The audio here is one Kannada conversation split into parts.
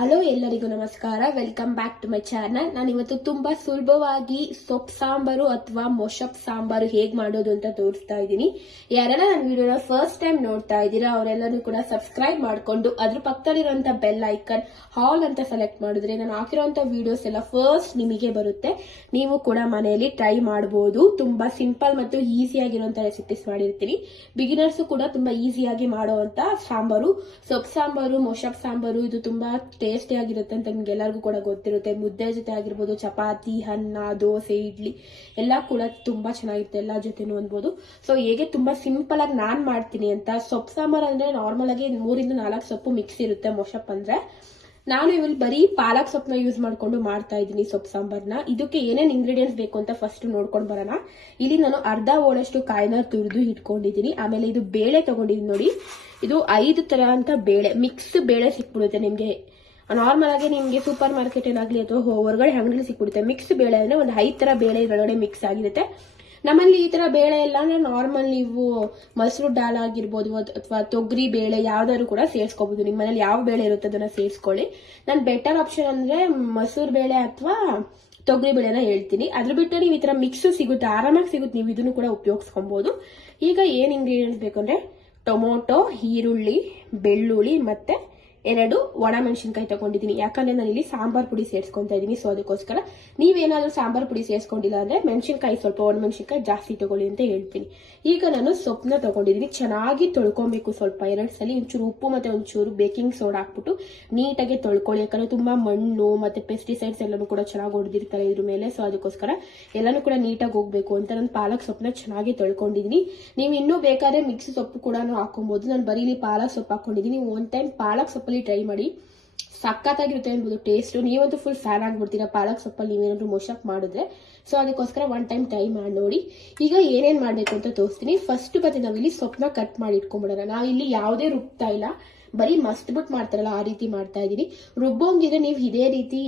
ಹಲೋ ಎಲ್ಲರಿಗೂ ನಮಸ್ಕಾರ. Welcome back to my channel. ನಾನು ಇವತ್ತು ತುಂಬಾ ಸುಲಭವಾಗಿ ಸೊಪ್ಪು ಸಾಂಬಾರು ಅಥವಾ ಮೊಷಪ್ ಸಾಂಬಾರು ಹೇಗ್ ಮಾಡೋದು ಅಂತ ತೋರಿಸ್ತಾ ಇದ್ದೀನಿ. ಯಾರೆಲ್ಲ ನನ್ನ ವಿಡಿಯೋನ ಫಸ್ಟ್ ಟೈಮ್ ನೋಡ್ತಾ ಇದ್ದೀರಾ ಅವರೆಲ್ಲರೂ ಕೂಡ ಸಬ್ಸ್ಕ್ರೈಬ್ ಮಾಡ್ಕೊಂಡು ಅದ್ರ ಪಕ್ಕದಲ್ಲಿರುವಂತ ಬೆಲ್ ಐಕನ್ ಹಾಲ್ ಅಂತ ಸೆಲೆಕ್ಟ್ ಮಾಡಿದ್ರೆ ನಾನು ಹಾಕಿರುವಂತ ವಿಡಿಯೋಸ್ ಎಲ್ಲ ಫಸ್ಟ್ ನಿಮಗೆ ಬರುತ್ತೆ. ನೀವು ಕೂಡ ಮನೆಯಲ್ಲಿ ಟ್ರೈ ಮಾಡಬಹುದು. ತುಂಬಾ ಸಿಂಪಲ್ ಮತ್ತು ಈಸಿಯಾಗಿರುವಂತ ರೆಸಿಪೀಸ್ ಮಾಡಿರ್ತೀನಿ. ಬಿಗಿನರ್ಸ್ ಕೂಡ ತುಂಬಾ ಈಸಿಯಾಗಿ ಮಾಡುವಂತ ಸಾಂಬಾರು, ಸೊಪ್ಪು ಸಾಂಬಾರು, ಮೊಷಪ್ ಸಾಂಬಾರು. ಇದು ತುಂಬಾ ಟೇಸ್ಟಿ ಆಗಿರುತ್ತೆ ಅಂತ ನಿಮ್ಗೆ ಎಲ್ಲರಿಗೂ ಕೂಡ ಗೊತ್ತಿರುತ್ತೆ. ಮುದ್ದೆ ಜೊತೆ ಆಗಿರ್ಬೋದು, ಚಪಾತಿ, ಅನ್ನ, ದೋಸೆ, ಇಡ್ಲಿ ಎಲ್ಲ ಕೂಡ ತುಂಬಾ ಚೆನ್ನಾಗಿರುತ್ತೆ. ಎಲ್ಲ ಜೊತೆನೂ ಅನ್ಬೋದು. ಸೊ ಹೇಗೆ ತುಂಬಾ ಸಿಂಪಲ್ ಆಗಿ ನಾನ್ ಮಾಡ್ತೀನಿ ಅಂತ. ಸೊಪ್ಪು ಸಾಂಬಾರ್ ಅಂದ್ರೆ ನಾರ್ಮಲ್ ಆಗಿ 3 ಇಂದ 4 ಸೊಪ್ಪು ಮಿಕ್ಸ್ ಇರುತ್ತೆ. ಮೊಷಪ್ ಅಂದ್ರೆ ನಾನು ಇಲ್ಲಿ ಬರೀ ಪಾಲಕ್ ಸೊಪ್ಪನ್ನ ಯೂಸ್ ಮಾಡ್ಕೊಂಡು ಮಾಡ್ತಾ ಇದ್ದೀನಿ ಸೊಪ್ಪು ಸಾಂಬಾರ್ನ. ಇದಕ್ಕೆ ಏನೇನ್ ಇಂಗ್ರೀಡಿಯೆಂಟ್ಸ್ ಬೇಕು ಅಂತ ಫಸ್ಟ್ ನೋಡ್ಕೊಂಡು ಬರೋಣ. ಇಲ್ಲಿ ನಾನು ಅರ್ಧ ಓಳಷ್ಟು ಕಾಯಿನ ತುರಿದು ಇಟ್ಕೊಂಡಿದ್ದೀನಿ. ಆಮೇಲೆ ಇದು ಬೇಳೆ ತಗೊಂಡಿದ್ದೀನಿ ನೋಡಿ. ಇದು 5 ತರ ಅಂತ ಬೇಳೆ, ಮಿಕ್ಸ್ ಬೇಳೆ ಸಿಕ್ಬಿಡುತ್ತೆ ನಿಮ್ಗೆ. ನಾರ್ಮಲ್ ಆಗಿ ನಿಮ್ಗೆ ಸೂಪರ್ ಮಾರ್ಕೆಟ್ ಏನಾಗ್ಲಿ ಅಥವಾ ಹೊರಗಡೆ ಅಂಗಡಿ ಸಿಕ್ಬಿಡುತ್ತೆ. ಮಿಕ್ಸ್ ಬೇಳೆ ಅಂದ್ರೆ ಒಂದು 5 ತರ ಬೇಳೆ ಇದರೊಳಗಡೆ ಮಿಕ್ಸ್ ಆಗಿರುತ್ತೆ. ನಮ್ಮಲ್ಲಿ ಈ ತರ ಬೇಳೆ ಎಲ್ಲ ಅಂದ್ರೆ ನಾರ್ಮಲ್ ನೀವು ಮಸೂರು ದಾಲ್ ಆಗಿರ್ಬೋದು ಅಥವಾ ತೊಗರಿ ಬೇಳೆ ಯಾವ್ದಾದ್ರು ಕೂಡ ಸೇರ್ಸ್ಕೋಬಹುದು. ನಿಮ್ಮ ಮನೇಲಿ ಯಾವ ಬೇಳೆ ಇರುತ್ತೆ ಅದನ್ನ ಸೇರ್ಸ್ಕೊಳ್ಳಿ. ನಾನು ಬೆಟರ್ ಆಪ್ಷನ್ ಅಂದ್ರೆ ಮಸೂರು ಬೇಳೆ ಅಥವಾ ತೊಗರಿ ಬೇಳೆನ ಹೇಳ್ತೀನಿ. ಅದ್ರ ಬಿಟ್ಟು ನೀವು ಈ ತರ ಮಿಕ್ಸ್ ಸಿಗುತ್ತೆ, ಆರಾಮಾಗಿ ಸಿಗುತ್ತೆ. ನೀವು ಇದನ್ನು ಕೂಡ ಉಪಯೋಗಿಸ್ಕೊಬಹುದು. ಈಗ ಏನ್ ಇಂಗ್ರೀಡಿಯೆಂಟ್ಸ್ ಬೇಕಂದ್ರೆ ಟೊಮೊಟೊ, ಈರುಳ್ಳಿ, ಬೆಳ್ಳುಳ್ಳಿ ಮತ್ತೆ 2 ಒಣ ಮೆಣಸಿನ್ಕಾಯಿ ತಗೊಂಡಿದ್ದೀನಿ. ಯಾಕಂದ್ರೆ ನಾನು ಇಲ್ಲಿ ಸಾಂಬಾರ್ ಪುಡಿ ಸೇರ್ಸ್ಕೊಂತಾ ಇದೀನಿ. ಸೊ ಅದಕ್ಕೋಸ್ಕರ ನೀವೇನಾದ್ರೂ ಸಾಂಬಾರ್ ಪುಡಿ ಸೇರ್ಸ್ಕೊಂಡಿಲ್ಲ ಅಂದ್ರೆ ಮೆಣಸಿನ್ಕಾಯಿ ಸ್ವಲ್ಪ ಒಣ ಮೆಣಸಿನ್ಕಾಯಿ ಜಾಸ್ತಿ ತಗೊಳ್ಳಿ ಅಂತ ಹೇಳ್ತೀನಿ. ಈಗ ನಾನು ಸೊಪ್ಪನ್ನ ತಗೊಂಡಿದ್ದೀನಿ. ಚೆನ್ನಾಗಿ ತೊಳ್ಕೊಬೇಕು. ಸ್ವಲ್ಪ 2 ಸಲ ಒಂಚೂರು ಉಪ್ಪು ಮತ್ತೆ ಒಂಚೂರು ಬೇಕಿಂಗ್ ಸೋಡಾ ಹಾಕ್ಬಿಟ್ಟು ನೀಟಾಗಿ ತೊಳ್ಕೊಳ್ಳಿ. ಯಾಕಂದ್ರೆ ತುಂಬಾ ಮಣ್ಣು ಮತ್ತೆ ಪೆಸ್ಟಿಸೈಡ್ಸ್ ಎಲ್ಲಾನು ಕೂಡ ಚೆನ್ನಾಗಿ ಹೊಡೆದಿರ್ತಾರೆ ಇದ್ರ ಮೇಲೆ. ಸೊ ಅದಕ್ಕೋಸ್ಕರ ಎಲ್ಲಾನು ಕೂಡ ನೀಟಾಗಿ ಹೋಗ್ಬೇಕು ಅಂತ ನಾನು ಪಾಲಕ್ ಸೊಪ್ಪನ್ನ ಚೆನ್ನಾಗಿ ತೊಳ್ಕೊಂಡಿದ್ದೀನಿ. ನೀವು ಇನ್ನೂ ಬೇಕಾದ್ರೆ ಮಿಕ್ಸ್ ಸೊಪ್ಪು ಕೂಡ ಹಾಕೊಬಹುದು. ನಾನು ಬರೀ ಇಲ್ಲಿ ಪಾಲಕ್ ಸೊಪ್ಪು ಹಾಕೊಂಡಿದ್ದೀನಿ. ಒನ್ ಟೈಮ್ ಪಾಲಕ್ ಸೊಪ್ಪಲ್ಲಿ ಟ್ರೈ ಮಾಡಿ, ಸಖತ್ತಾಗಿರುತ್ತೆ ಅನ್ಬೋದು ಟೇಸ್ಟ್. ನೀವಂತೂ ಫುಲ್ ಫ್ಯಾನ್ ಆಗ್ಬಿಡ್ತೀರಾ ಪಾಲಕ್ ಸೊಪ್ಪಲ್ಲಿ ನೀವೇನಾದ್ರೂ ಮೊಷಪ್ ಮಾಡಿದ್ರೆ. ಸೊ ಅದಕ್ಕೋಸ್ಕರ ಒನ್ ಟೈಮ್ ಟ್ರೈ ಮಾಡಿ ನೋಡಿ. ಈಗ ಏನೇನ್ ಮಾಡ್ಬೇಕು ಅಂತ ತೋರಿಸ್ತೀನಿ. ಫಸ್ಟ್ ಮತ್ತೆ ನಾವಿಲ್ಲಿ ಸೊಪ್ಪನ್ನ ಕಟ್ ಮಾಡಿ ಇಟ್ಕೊಂಡ್ಬಿಡೋಣ. ನಾವಿಲ್ಲಿ ಯಾವುದೇ ರುಬ್ತಾ ಇಲ್ಲ, ಬರೀ ಮಸ್ತ್ ಬಿಟ್ಟು ಮಾಡ್ತಾರಲ್ಲ ಆ ರೀತಿ ಮಾಡ್ತಾ ಇದೀನಿ. ರುಬ್ಬೋಂಗಿದ್ರೆ ನೀವು ಇದೇ ರೀತಿ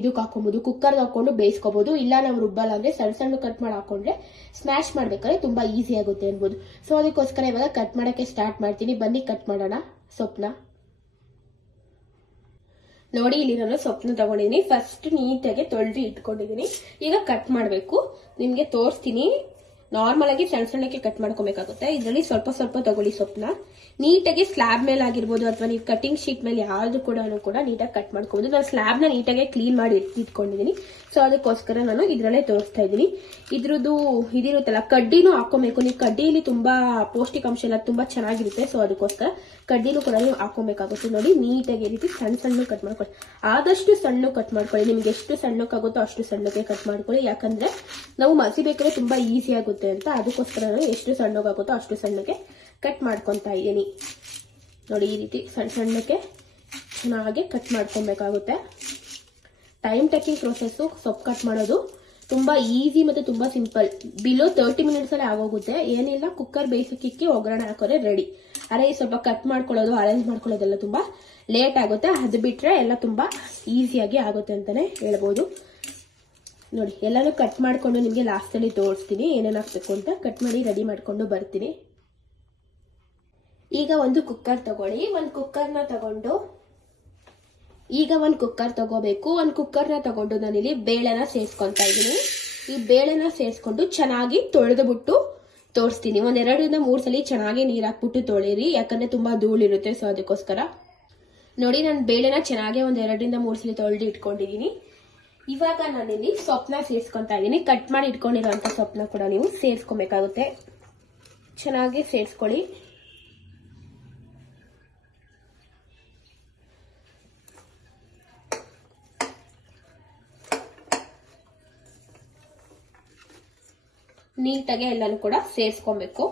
ಇದಕ್ಕೆ ಹಾಕೊಬಹುದು, ಕುಕ್ಕರ್ಗೆ ಹಾಕೊಂಡು ಬೇಯಿಸ್ಕೋಬಹುದು. ಇಲ್ಲ ನಾವು ರುಬ್ಬಲ್ಲ ಅಂದ್ರೆ ಸಣ್ಣ ಸಣ್ಣ ಕಟ್ ಮಾಡಿ ಹಾಕೊಂಡ್ರೆ ಸ್ಮ್ಯಾಶ್ ಮಾಡ್ಬೇಕಾದ್ರೆ ತುಂಬಾ ಈಸಿ ಆಗುತ್ತೆ ಅನ್ಬೋದು. ಸೊ ಅದಕ್ಕೋಸ್ಕರ ಇವಾಗ ಕಟ್ ಮಾಡಕ್ಕೆ ಸ್ಟಾರ್ಟ್ ಮಾಡ್ತೀನಿ. ಬನ್ನಿ ಕಟ್ ಮಾಡೋಣ ಸೊಪ್ಪನ್ನ. ನೋಡಿ ಇಲ್ಲಿ ನಾನು ಸೊಪ್ಪನ್ನ ತಗೊಂಡಿದ್ದೀನಿ. ಫಸ್ಟ್ ನೀಟಾಗಿ ತೊಳೆದು ಇಟ್ಕೊಂಡಿದ್ದೀನಿ. ಈಗ ಕಟ್ ಮಾಡಬೇಕು. ನಿಮ್ಗೆ ತೋರಿಸ್ತೀನಿ. ನಾರ್ಮಲ್ ಆಗಿ ಸಣ್ಣ ಸಣ್ಣಕ್ಕೆ ಕಟ್ ಮಾಡ್ಕೊಬೇಕಾಗುತ್ತೆ. ಇದರಲ್ಲಿ ಸ್ವಲ್ಪ ಸ್ವಲ್ಪ ತಗೊಳ್ಳಿ ಸೊಪ್ಪನ್ನ. ನೀಟಾಗಿ ಸ್ಲ್ಯಾಬ್ ಮೇಲೆ ಆಗಿರ್ಬೋದು ಅಥವಾ ನೀವು ಕಟಿಂಗ್ ಶೀಟ್ ಮೇಲೆ ಯಾವ್ದು ಕೂಡ ನೀಟಾಗಿ ಕಟ್ ಮಾಡ್ಕೋಬಹುದು. ನಾನು ಸ್ಲ್ಯಾಬ್ ನ ನೀಟಾಗಿ ಕ್ಲೀನ್ ಮಾಡಿ ಇಟ್ಕೊಂಡಿದ್ದೀನಿ. ಸೊ ಅದಕ್ಕೋಸ್ಕರ ನಾನು ಇದ್ರಲ್ಲೇ ತೋರಿಸ್ತಾ ಇದ್ದೀನಿ. ಇದ್ರದ್ದು ಇದಿರುತ್ತಲ್ಲ ಕಡ್ಡಿನೂ ಹಾಕೋಬೇಕು. ನೀವು ಕಡ್ಡಿಯಲ್ಲಿ ತುಂಬಾ ಪೌಷ್ಟಿಕಾಂಶ ಎಲ್ಲ ತುಂಬಾ ಚೆನ್ನಾಗಿರುತ್ತೆ. ಸೊ ಅದಕ್ಕೋಸ್ಕರ ಕಡ್ಡಿನೂ ಕೂಡ ನೀವು ಹಾಕೋಬೇಕಾಗುತ್ತೆ. ನೋಡಿ ನೀಟಾಗಿ ರೀತಿ ಸಣ್ಣ ಸಣ್ಣ ಕಟ್ ಮಾಡ್ಕೊಳ್ಳಿ. ಆದಷ್ಟು ಸಣ್ಣ ಕಟ್ ಮಾಡ್ಕೊಳ್ಳಿ. ನಿಮ್ಗೆ ಎಷ್ಟು ಸಣ್ಣಕ್ಕಾಗುತ್ತೋ ಅಷ್ಟು ಸಣ್ಣಕ್ಕೆ ಕಟ್ ಮಾಡ್ಕೊಳ್ಳಿ. ಯಾಕಂದ್ರೆ ನಾವು ಮಸಿಬೇಕಾದ್ರೆ ತುಂಬಾ ಈಸಿ ಆಗುತ್ತೆ ಅಂತ. ಅದಕ್ಕೋಸ್ಕರ ನಾನು ಎಷ್ಟು ಸಣ್ಣಗಾಗುತ್ತೋ ಅಷ್ಟು ಸಣ್ಣಕ್ಕೆ ಕಟ್ ಮಾಡ್ಕೊಂತಾ ಇದ್ದೀನಿ. ನೋಡಿ ಈ ರೀತಿ ಸಣ್ಣ ಸಣ್ಣಕ್ಕೆ ಚೆನ್ನಾಗಿ ಕಟ್ ಮಾಡ್ಕೊಬೇಕಾಗುತ್ತೆ. ಟೈಮ್ ಟೇಕಿಂಗ್ ಪ್ರೊಸೆಸ್ ಸೊಪ್ಪು ಕಟ್ ಮಾಡೋದು. ತುಂಬಾ ಈಸಿ ಮತ್ತೆ ತುಂಬಾ ಸಿಂಪಲ್. ಬಿಲೋ 30 ಮಿನಿಟ್ಸ್ ಅಲ್ಲಿ ಆಗೋಗುತ್ತೆ. ಏನಿಲ್ಲ, ಕುಕ್ಕರ್ ಬೇಯಿಸೋಕೆ ಒಗ್ಗರಣೆ ಹಾಕೋರೆ ರೆಡಿ. ಅರೆ ಸ್ವಲ್ಪ ಕಟ್ ಮಾಡ್ಕೊಳ್ಳೋದು, ಅರೇಂಜ್ ಮಾಡ್ಕೊಳ್ಳೋದೆಲ್ಲ ತುಂಬಾ ಲೇಟ್ ಆಗುತ್ತೆ. ಅದು ಬಿಟ್ರೆ ಎಲ್ಲ ತುಂಬಾ ಈಸಿಯಾಗಿ ಆಗುತ್ತೆ ಅಂತಾನೆ ಹೇಳ್ಬೋದು. ನೋಡಿ ಎಲ್ಲಾನು ಕಟ್ ಮಾಡ್ಕೊಂಡು ನಿಮ್ಗೆ ಲಾಸ್ಟ್ ಅಲ್ಲಿ ತೋರಿಸ್ತೀನಿ ಏನೇನ್ ಹಾಕ್ಬೇಕು ಅಂತ. ಕಟ್ ಮಾಡಿ ರೆಡಿ ಮಾಡ್ಕೊಂಡು ಬರ್ತೀನಿ. ಈಗ ಒಂದು ಕುಕ್ಕರ್ ತಗೊಳ್ಳಿ. ಒಂದು ಕುಕ್ಕರ್ನ ತಗೊಂಡು ಒಂದು ಕುಕ್ಕರ್ನ ತಗೊಂಡು ನಾನಿಲ್ಲಿ ಬೇಳೆನ ಸೇರಿಸ್ಕೊಂತಾ ಇದ್ದೀನಿ. ಈ ಬೇಳೆನ ಸೇರಿಸ್ಕೊಂಡು ಚೆನ್ನಾಗಿ ತೊಳೆದು ಬಿಟ್ಟು ತೋರಿಸ್ತೀನಿ. 1 2 3 ಸಲ ಚೆನ್ನಾಗಿ ನೀರ್ ಹಾಕ್ಬಿಟ್ಟು ತೊಳಿರಿ. ಯಾಕಂದ್ರೆ ತುಂಬಾ ಧೂಳಿರುತ್ತೆ. ಸೊ ಅದಕ್ಕೋಸ್ಕರ ನೋಡಿ ನಾನು ಬೇಳೆನ ಚೆನ್ನಾಗಿ 1 2 3 ಸಲ ತೊಳೆದು ಇಟ್ಕೊಂಡಿದ್ದೀನಿ. ಇವಾಗ ನಾನಿಲ್ಲಿ ಸೊಪ್ಪನ್ನ ಸೇರಿಸ್ಕೊಂತಾ ಇದ್ದೀನಿ. ಕಟ್ ಮಾಡಿ ಇಟ್ಕೊಂಡಿರೋಂಥ ಸೊಪ್ಪನ್ನ ಕೂಡ ನೀವು ಸೇರಿಸ್ಕೊಬೇಕಾಗುತ್ತೆ. ಚೆನ್ನಾಗಿ ಸೇರಿಸ್ಕೊಳ್ಳಿ. ನೀಟಾಗಿ ಎಲ್ಲಾನು ಕೂಡ ಸೇರಿಸ್ಕೊಬೇಕು.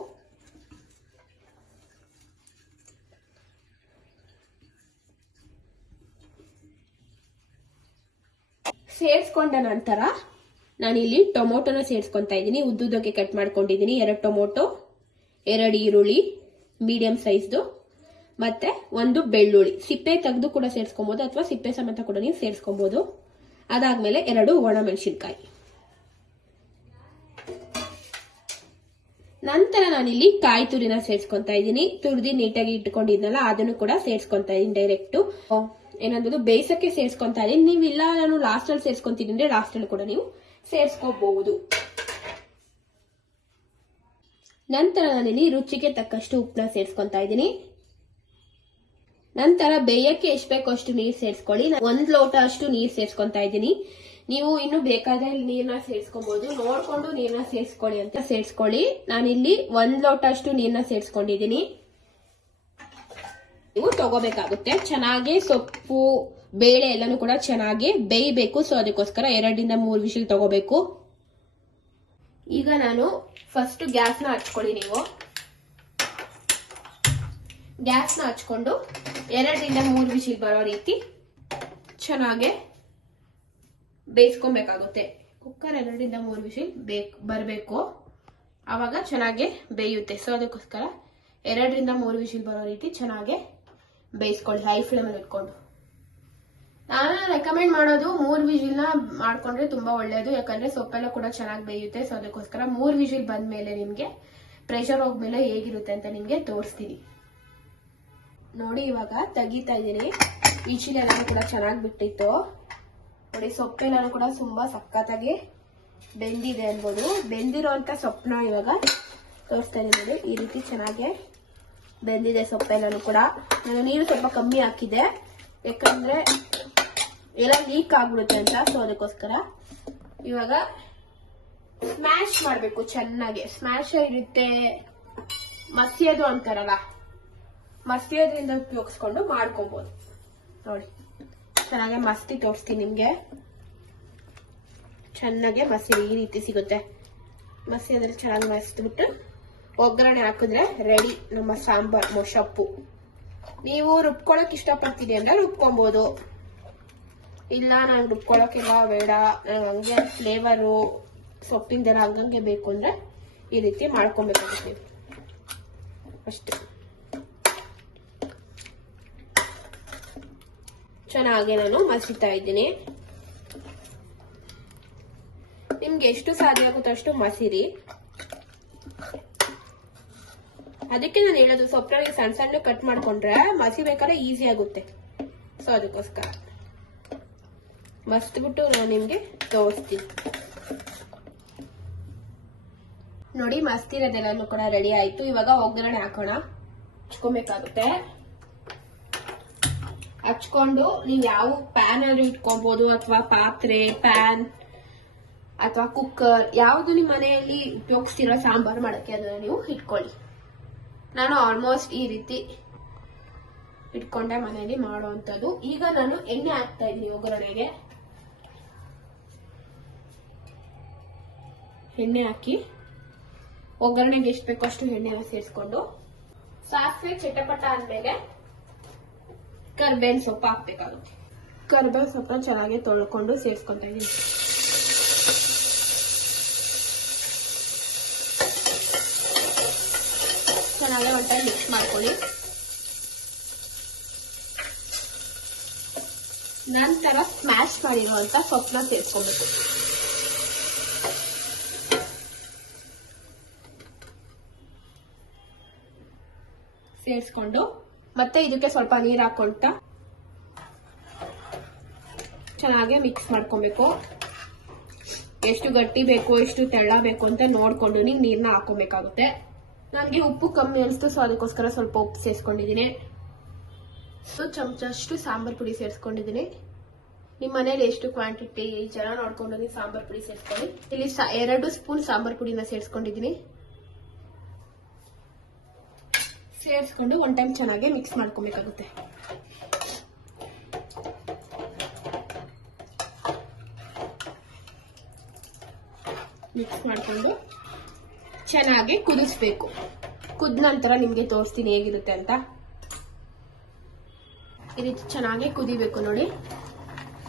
ಸೇರಿಸ್ಕೊಂಡ ನಂತರ ನಾನಿಲ್ಲಿ ಟೊಮೊಟೊನ ಸೇರಿಸ್ಕೊಂತಾ ಇದ್ದೀನಿ. ಉದ್ದುದ್ದಕ್ಕೆ ಕಟ್ ಮಾಡ್ಕೊಂಡಿದ್ದೀನಿ. 2 ಟೊಮೊಟೊ, 2 ಈರುಳ್ಳಿ ಮೀಡಿಯಂ ಸೈಜ್ದು ಮತ್ತೆ 1 ಬೆಳ್ಳುಳ್ಳಿ. ಸಿಪ್ಪೆ ತೆಗೆದು ಕೂಡ ಸೇರಿಸ್ಕೊಬಹುದು ಅಥವಾ ಸಿಪ್ಪೆ ಸಮೇತ ಕೂಡ ನೀವು ಸೇರಿಸ್ಕೊಬಹುದು. ಅದಾದ್ಮೇಲೆ 2 ಒಣ ಮೆಣಸಿನ್ಕಾಯಿ. ನಂತರ ನಾನಿಲ್ಲಿ ಕಾಯಿ ತುರಿನ ಸೇರಿಸ್ಕೊಂತಾ ಇದ್ದೀನಿ. ತುರಿದು ನೀಟಾಗಿ ಇಟ್ಕೊಂಡಿದ್ನಲ್ಲ ಅದನ್ನು ಕೂಡ ಸೇರಿಸ್ಕೊಂತಾ ಇದ್ದೀನಿ ಡೈರೆಕ್ಟ್. ಏನಂದ್ರೆ ಬೇಯಿಸಕ್ಕೆ ಸೇರಿಸ್ಕೊಂತಾ ಇದೀನಿ. ನೀವಿಲ್ಲ ನಾನು ಲಾಸ್ಟ್ ಅಲ್ಲಿ ಸೇರಿಸ್ಕೊಂತೀನಿ ಅಂದ್ರೆ ಲಾಸ್ಟ್ ಅಲ್ಲಿ ಕೂಡ ನೀವು ಸೇರಿಸ್ಕೋಬಹುದು. ನಂತರ ನಾನಿಲ್ಲಿ ರುಚಿಗೆ ತಕ್ಕಷ್ಟು ಉಪ್ಪನ್ನ ಸೇರಿಸ್ಕೊಂತಾ ಇದ್ದೀನಿ. ನಂತರ ಬೇಯಕ್ಕೆ ಎಷ್ಟು ಬೇಕೋ ಅಷ್ಟು ನೀರು ಸೇರಿಸ್ಕೊಳ್ಳಿ. 1 ಲೋಟ ಅಷ್ಟು ನೀರು ಸೇರಿಸ್ಕೊಂತಾ ಇದ್ದೀನಿ. ನೀವು ಇನ್ನು ಬೇಕಾದ್ರೆ ನೀರ್ನ ಸೇರಿಸ್ಕೊಬಹುದು, ನೋಡ್ಕೊಂಡು ನೀರ್ನ ಸೇರಿಸ್ಕೊಳ್ಳಿ ಅಂತ ಸೇರಿಸ್ಕೊಳ್ಳಿ. ನಾನಿಲ್ಲಿ 1 ಲೋಟ ಅಷ್ಟು ನೀರ್ನ ಸೇರಿಸ್ಕೊಂಡಿದ್ದೀನಿ. ನೀವು ತಗೋಬೇಕಾಗುತ್ತೆ. ಚೆನ್ನಾಗಿ ಸೊಪ್ಪು ಬೇಳೆ ಎಲ್ಲಾನು ಕೂಡ ಚೆನ್ನಾಗಿ ಬೇಯಬೇಕು. ಸೊ ಅದಕ್ಕೋಸ್ಕರ 2 ರಿಂದ 3 ವಿಷಲ್ ತಗೋಬೇಕು. ಈಗ ನಾನು ಫಸ್ಟ್ ಗ್ಯಾಸ್ನ ಹಚ್ಕೊಳ್ಳಿ. ನೀವು ಗ್ಯಾಸ್ನ ಹಚ್ಕೊಂಡು 2 ರಿಂದ 3 ವಿಷಲ್ ಬರೋ ರೀತಿ ಚೆನ್ನಾಗಿ ಬೇಯಿಸ್ಕೊಬೇಕಾಗುತ್ತೆ. ಕುಕ್ಕರ್ 2 ರಿಂದ 3 ವಿಷಲ್ ಬರಬೇಕು, ಆವಾಗ ಚೆನ್ನಾಗಿ ಬೇಯುತ್ತೆ. ಸೊ ಅದಕ್ಕೋಸ್ಕರ 2 ರಿಂದ 3 ವಿಷಲ್ ಬರೋ ರೀತಿ ಚೆನ್ನಾಗಿ ಬೇಯಿಸ್ಕೊಳ್ಳಿ, ಹೈ ಫ್ಲೇಮ್ ಅಲ್ಲಿ ಇಟ್ಕೊಂಡು. ನಾನು ರೆಕಮೆಂಡ್ ಮಾಡೋದು 3 ವಿಷಲ್ನ ಮಾಡ್ಕೊಂಡ್ರೆ ತುಂಬಾ ಒಳ್ಳೇದು, ಯಾಕಂದ್ರೆ ಸೊಪ್ಪೆಲ್ಲ ಕೂಡ ಚೆನ್ನಾಗಿ ಬೇಯುತ್ತೆ. ಸೊ ಅದಕ್ಕೋಸ್ಕರ 3 ವಿಷಲ್ ಬಂದ್ಮೇಲೆ ನಿಮ್ಗೆ ಪ್ರೆಷರ್ ಹೋಗ್ಮೇಲೆ ಹೇಗಿರುತ್ತೆ ಅಂತ ನಿಮ್ಗೆ ತೋರಿಸ್ತೀನಿ. ನೋಡಿ ಇವಾಗ ತೆಗಿತಾ ಇದ್ದೀನಿ. ವಿಷಲ್ ಎಲ್ಲಾನು ಕೂಡ ಚೆನ್ನಾಗಿ ಬಿಟ್ಟಿತ್ತು ನೋಡಿ. ಸೊಪ್ಪೆಲ್ಲಾನು ಕೂಡ ತುಂಬಾ ಸಖತ್ತಾಗಿ ಬೆಂದಿದೆ ಅನ್ಬೋದು. ಬೆಂದಿರೋಂತ ಸೊಪ್ಪನ್ನ ಇವಾಗ ತೋರಿಸ್ತಾ ಇದ್ದೀನಿ ನೋಡಿ. ಈ ರೀತಿ ಚೆನ್ನಾಗಿ ಬೆಂದಿದೆ ಸೊಪ್ಪೆಲ್ಲಾನು ಕೂಡ. ನಾನು ನೀರು ಸ್ವಲ್ಪ ಕಮ್ಮಿ ಹಾಕಿದೆ, ಯಾಕಂದ್ರೆ ಎಲ್ಲ ಲೀಕ್ ಆಗ್ಬಿಡುತ್ತೆ ಅಂತ. ಸೊ ಅದಕ್ಕೋಸ್ಕರ ಇವಾಗ ಸ್ಮ್ಯಾಶ್ ಮಾಡ್ಬೇಕು ಚೆನ್ನಾಗಿ. ಸ್ಮ್ಯಾಶ್ ಇರುತ್ತೆ, ಮಸಿಯೋದು ಅಂತಾರಲ್ಲ, ಮಸಿಯೋದ್ರಿಂದ ಉಪಯೋಗಿಸ್ಕೊಂಡು ಮಾಡ್ಕೊಬಹುದು ನೋಡಿ. ಚೆನ್ನಾಗಿ ಮಸ್ತಿ ತೋರಿಸ್ತೀನಿ ನಿಮ್ಗೆ. ಚೆನ್ನಾಗಿ ಮಸಿರಿ ಈ ರೀತಿ ಸಿಗುತ್ತೆ. ಮಸಿಯೋದ್ರೆ ಚೆನ್ನಾಗಿ ಮಸ್ತಿಬಿಟ್ಟು ಒಗ್ಗರಣೆ ಹಾಕಿದ್ರೆ ರೆಡಿ ನಮ್ಮ ಸಾಂಬಾರ್ ಮೊಸಪ್ಪು. ನೀವು ರುಬ್ಕೊಳಕ್ ಇಷ್ಟಪಡ್ತೀನಿ ಅಂದ್ರೆ ರುಬ್ಕೊಬಹುದು, ಇಲ್ಲ ನಂಗೆ ರುಬ್ಕೊಳಕ್ಕೆಲ್ಲ ಬೇಡ, ನಂಗೆ ಹಂಗೆ ಫ್ಲೇವರು ಸೊಪ್ಪಿಂದೆಲ್ಲ ಹಂಗಂಗೆ ಬೇಕು ಅಂದ್ರೆ ಈ ರೀತಿ ಮಾಡ್ಕೊಬೇಕಾಗುತ್ತೆ ನೀವು ಅಷ್ಟೇ. ಚೆನ್ನಾಗಿ ನಾನು ಮಸಿತಾ ಇದ್ದೀನಿ. ನಿಮ್ಗೆ ಎಷ್ಟು ಸಾಧ್ಯ ಆಗುತ್ತೋ ಅಷ್ಟು ಮಸಿರಿ. ಅದಕ್ಕೆ ನಾನು ಹೇಳೋದು ಸೊಪ್ಪನ್ನ ಸಣ್ಣ ಸಣ್ಣ ಕಟ್ ಮಾಡ್ಕೊಂಡ್ರೆ ಮಸಿಬೇಕಾದ್ರೆ ಈಸಿ ಆಗುತ್ತೆ. ಸೊ ಅದಕ್ಕೋಸ್ಕರ ಮಸ್ತ್ಬಿಟ್ಟು ನಾನು ನಿಮ್ಗೆ ತೋರಿಸ್ತೀನಿ ನೋಡಿ. ಮಸ್ತಿರೋದೆಲ್ಲನೂ ಕೂಡ ರೆಡಿ ಆಯ್ತು. ಇವಾಗ ಒಗ್ಗರಣೆ ಹಾಕೋಣ. ಹಚ್ಕೊಬೇಕಾಗುತ್ತೆ. ಹಚ್ಕೊಂಡು ನೀವು ಯಾವ ಪ್ಯಾನ್ ಅಲ್ಲಿ ಇಟ್ಕೊಬಹುದು, ಅಥವಾ ಪಾತ್ರೆ, ಪ್ಯಾನ್ ಅಥವಾ ಕುಕ್ಕರ್, ಯಾವ್ದು ನಿಮ್ಮ ಮನೆಯಲ್ಲಿ ಉಪಯೋಗಿಸ್ತಿರೋ ಸಾಂಬಾರ್ ಮಾಡಕ್ಕೆ ಅದನ್ನ ನೀವು ಇಟ್ಕೊಳ್ಳಿ. ನಾನು ಆಲ್ಮೋಸ್ಟ್ ಈ ರೀತಿ ಇಟ್ಕೊಂಡೆ ಮನೆಯಲ್ಲಿ ಮಾಡುವಂತದ್ದು. ಈಗ ನಾನು ಎಣ್ಣೆ ಹಾಕ್ತಾ ಇದ್ದೀನಿ ಒಗ್ಗರಣೆಗೆ. ಎಣ್ಣೆ ಹಾಕಿ ಒಗ್ಗರಣೆಗೆ ಎಷ್ಟು ಬೇಕೋ ಅಷ್ಟು ಎಣ್ಣೆನ ಸೇರಿಸ್ಕೊಂಡು ಸಾಸಿವೆ ಚಟಪಟ ಅಂದ್ಮೇಲೆ ಕರ್ಬೇವಿನ ಸೊಪ್ಪು ಹಾಕ್ಬೇಕಾಗುತ್ತೆ. ಕರ್ಬೇವಿನ ಸೊಪ್ಪನ್ನ ಚೆನ್ನಾಗಿ ತೊಳ್ಕೊಂಡು ಸೇರಿಸ್ಕೊಂತ ಇದ್ದೀನಿ. ಚೆನ್ನಾಗಿ ಒಂದ್ಸಲ ಮಿಕ್ಸ್ ಮಾಡ್ಕೊಳ್ಳಿ. ನಂತರ ಸ್ಮ್ಯಾಶ್ ಮಾಡಿರುವಂತ ಸೊಪ್ಪನ್ನ ಸೇರಿಸ್ಕೊಬೇಕು. ಸೇರಿಸ್ಕೊಂಡು ಮತ್ತೆ ಇದಕ್ಕೆ ಸ್ವಲ್ಪ ನೀರು ಹಾಕೊಂತ ಚೆನ್ನಾಗಿ ಮಿಕ್ಸ್ ಮಾಡ್ಕೊಬೇಕು. ಎಷ್ಟು ಗಟ್ಟಿ ಬೇಕು ಎಷ್ಟು ತೆಳ್ಳ ಬೇಕು ಅಂತ ನೋಡ್ಕೊಂಡು ನೀವು ನೀರ್ನ ಹಾಕೋಬೇಕಾಗುತ್ತೆ. ನನಗೆ ಉಪ್ಪು ಕಮ್ಮಿ ಅನಿಸ್ತು, ಸೊ ಅದಕ್ಕೋಸ್ಕರ ಸ್ವಲ್ಪ ಉಪ್ಪು ಸೇರಿಸ್ಕೊಂಡಿದ್ದೀನಿ. ಸೊ ಚಮಚ ಅಷ್ಟು ಸಾಂಬಾರ್ ಪುಡಿ ಸೇರಿಸ್ಕೊಂಡಿದ್ದೀನಿ. ನಿಮ್ಮ ಮನೇಲಿ ಎಷ್ಟು ಕ್ವಾಂಟಿಟಿ ಜನ ನೋಡ್ಕೊಂಡು ನೀವು ಸಾಂಬಾರ್ ಪುಡಿ ಸೇರಿಸ್ಕೊಳ್ಳಿ. ಇಲ್ಲಿ 2 ಸ್ಪೂನ್ ಸಾಂಬಾರ್ ಪುಡಿನ ಸೇರಿಸ್ಕೊಂಡಿದ್ದೀನಿ. ಸೇರಿಸ್ಕೊಂಡು ಒನ್ ಟೈಮ್ ಚೆನ್ನಾಗಿ ಮಿಕ್ಸ್ ಮಾಡ್ಕೊಬೇಕಾಗುತ್ತೆ. ಮಿಕ್ಸ್ ಮಾಡ್ಕೊಂಡು ಚೆನ್ನಾಗಿ ಕುದಿಸ್ಬೇಕು. ಕುದ ನಂತರ ನಿಮ್ಗೆ ತೋರಿಸ್ತೀನಿ ಹೇಗಿರುತ್ತೆ ಅಂತ. ಈ ರೀತಿ ಚೆನ್ನಾಗಿ ಕುದಿಬೇಕು ನೋಡಿ.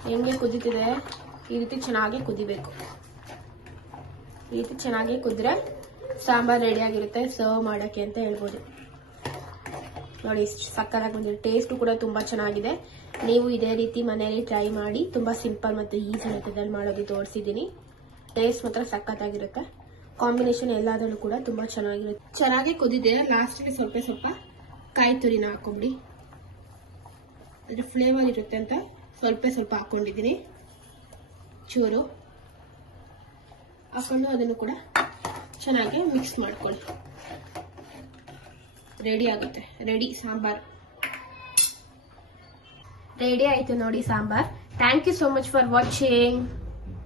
ಹೆಂಗೆ ಕುದೀತಿದೆ ಈ ರೀತಿ ಚೆನ್ನಾಗಿ ಕುದಿಬೇಕು. ಈ ರೀತಿ ಚೆನ್ನಾಗಿ ಕುದ್ರೆ ಸಾಂಬಾರ್ ರೆಡಿ ಆಗಿರುತ್ತೆ, ಸರ್ವ್ ಮಾಡಕ್ಕೆ ಅಂತ ಹೇಳ್ಬೋದು. ನೋಡಿ ಇಷ್ಟು ಸಕ್ಕತ್ತಾಗಿ ಬಂದಿದೆ. ಟೇಸ್ಟು ಕೂಡ ತುಂಬಾ ಚೆನ್ನಾಗಿದೆ. ನೀವು ಇದೇ ರೀತಿ ಮನೆಯಲ್ಲಿ ಟ್ರೈ ಮಾಡಿ. ತುಂಬಾ ಸಿಂಪಲ್ ಮತ್ತು ಈಸಿ ಮೆಥಡಲ್ಲಿ ಮಾಡೋದು ತೋರಿಸಿದ್ದೀನಿ. ಟೇಸ್ಟ್ ಮಾತ್ರ ಸಕ್ಕತ್ತಾಗಿರುತ್ತೆ. ಕಾಂಬಿನೇಷನ್ ಎಲ್ಲದರಲ್ಲೂ ಕೂಡ ತುಂಬಾ ಚೆನ್ನಾಗಿರುತ್ತೆ. ಚೆನ್ನಾಗಿ ಕುದಿದೆ. ಲಾಸ್ಟಿಗೆ ಸ್ವಲ್ಪ ಕಾಯಿ ತುರಿನ ಹಾಕೊಂಬಿಡಿ. ಅದ್ರ ಫ್ಲೇವರ್ ಇರುತ್ತೆ ಅಂತ ಸ್ವಲ್ಪ ಹಾಕೊಂಡಿದ್ದೀನಿ. ಚೂರು ಹಾಕೊಂಡು ಅದನ್ನು ಕೂಡ ಚೆನ್ನಾಗಿ ಮಿಕ್ಸ್ ಮಾಡ್ಕೊಳ್ಳಿ. ರೆಡಿ ಆಗುತ್ತೆ. ರೆಡಿ ಸಾಂಬಾರ್ ರೆಡಿ ಆಯ್ತು ನೋಡಿ sambar. Thank you so much for watching.